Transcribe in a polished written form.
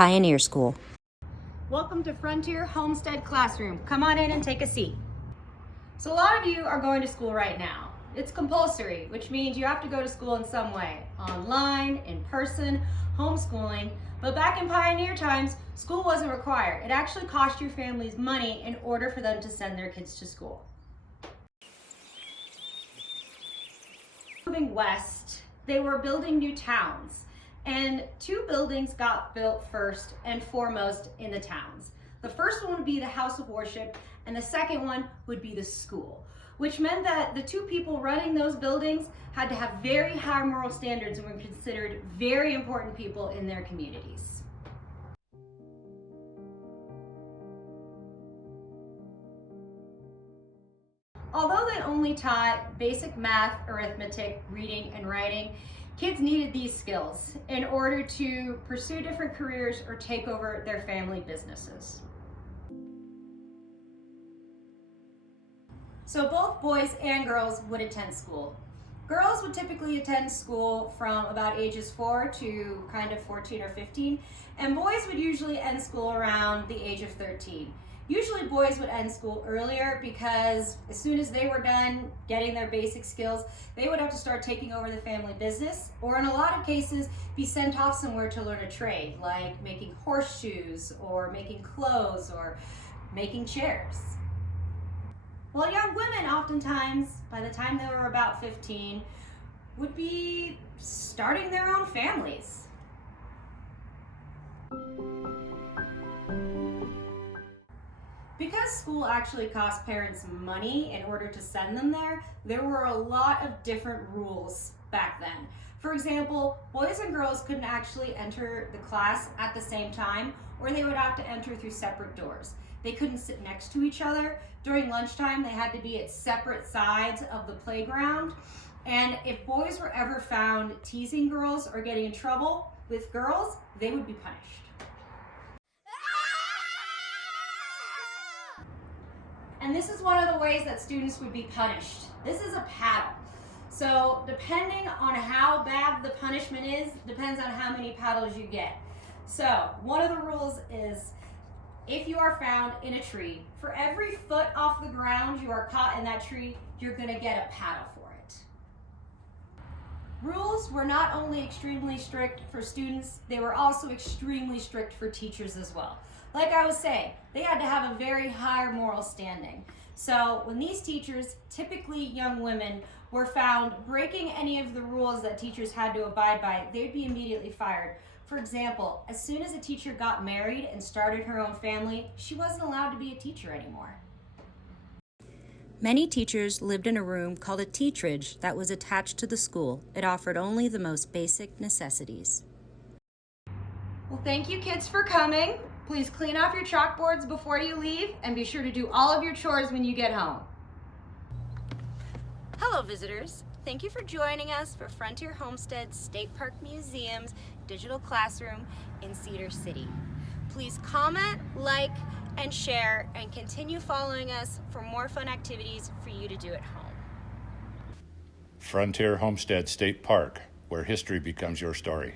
Pioneer School. Welcome to Frontier Homestead Classroom. Come on in and take a seat. So a lot of you are going to school right now. It's compulsory, which means you have to go to school in some way, online, in person, homeschooling. But back in pioneer times, school wasn't required. It actually cost your families money in order for them to send their kids to school. Moving west, they were building new towns, and two buildings got built first and foremost in the towns. The first one would be the house of worship, and the second one would be the school, which meant that the two people running those buildings had to have very high moral standards and were considered very important people in their communities. Although they only taught basic math, arithmetic, reading, and writing, kids needed these skills in order to pursue different careers or take over their family businesses. So both boys and girls would attend school. Girls would typically attend school from about ages 4 to kind of 14 or 15, and boys would usually end school around the age of 13. Usually boys would end school earlier because as soon as they were done getting their basic skills, they would have to start taking over the family business, or in a lot of cases be sent off somewhere to learn a trade, like making horseshoes or making clothes or making chairs. Well, young women oftentimes, by the time they were about 15, would be starting their own families. Because school actually cost parents money in order to send them there were a lot of different rules back then. For example, boys and girls couldn't actually enter the class at the same time, or they would have to enter through separate doors. They couldn't sit next to each other. During lunchtime, they had to be at separate sides of the playground. And if boys were ever found teasing girls or getting in trouble with girls, they would be punished. And this is one of the ways that students would be punished. This is a paddle. So depending on how bad the punishment is, depends on how many paddles you get. So one of the rules is if you are found in a tree, for every foot off the ground you are caught in that tree, you're gonna get a paddle for it. Rules were not only extremely strict for students, they were also extremely strict for teachers as well. Like I was saying, they had to have a very high moral standing. So when these teachers, typically young women, were found breaking any of the rules that teachers had to abide by, they'd be immediately fired. For example, as soon as a teacher got married and started her own family, she wasn't allowed to be a teacher anymore. Many teachers lived in a room called a teachridge that was attached to the school. It offered only the most basic necessities. Well, thank you kids for coming. Please clean off your chalkboards before you leave and be sure to do all of your chores when you get home. Hello visitors. Thank you for joining us for Frontier Homestead State Park Museum's digital classroom in Cedar City. Please comment, like, and share, and continue following us for more fun activities for you to do at home. Frontier Homestead State Park, where history becomes your story.